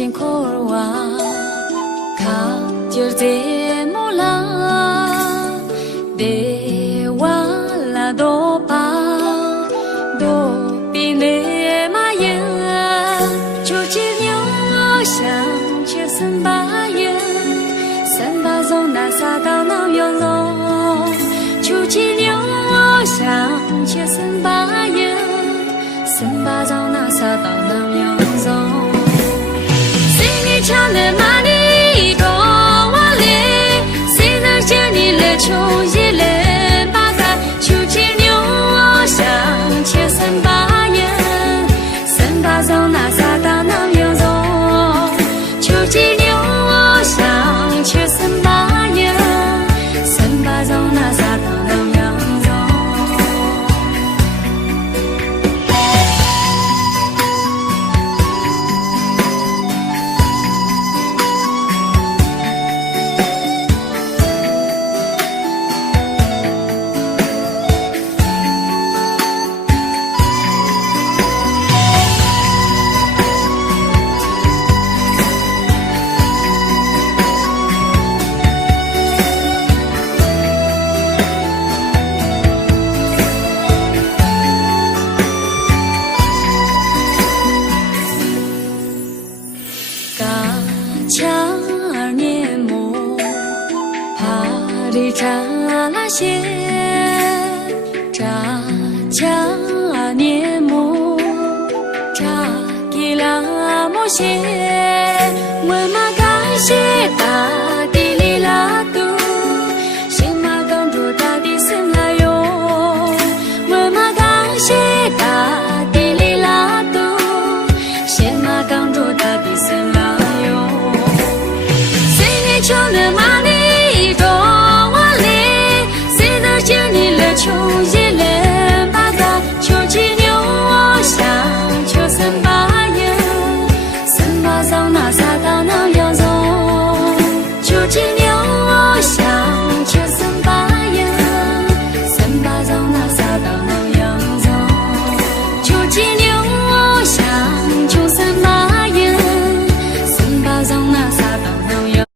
진 코와 가지르제 몰라 대와라 도파 도비네 마야 조지녀 샹치 선바야 선바존나 사다나 요로 조지녀 샹치 선바야 선바존나 사다나 요로唱的马里多瓦里，谁能见你了秋一人八个秋千牛上千三八人，三八上那啥大能有肉，秋千牛上千三八人，三八上那啥大能有肉。里扎拉些，扎加涅木，扎吉拉莫些，我嘛感谢大地里拉杜，先嘛刚住大地生来哟，我嘛感谢大地里拉杜，先嘛刚住大地生来哟，谁年穷的马里。秋一人八个秋千牛上秋三八人，三八上那啥大能。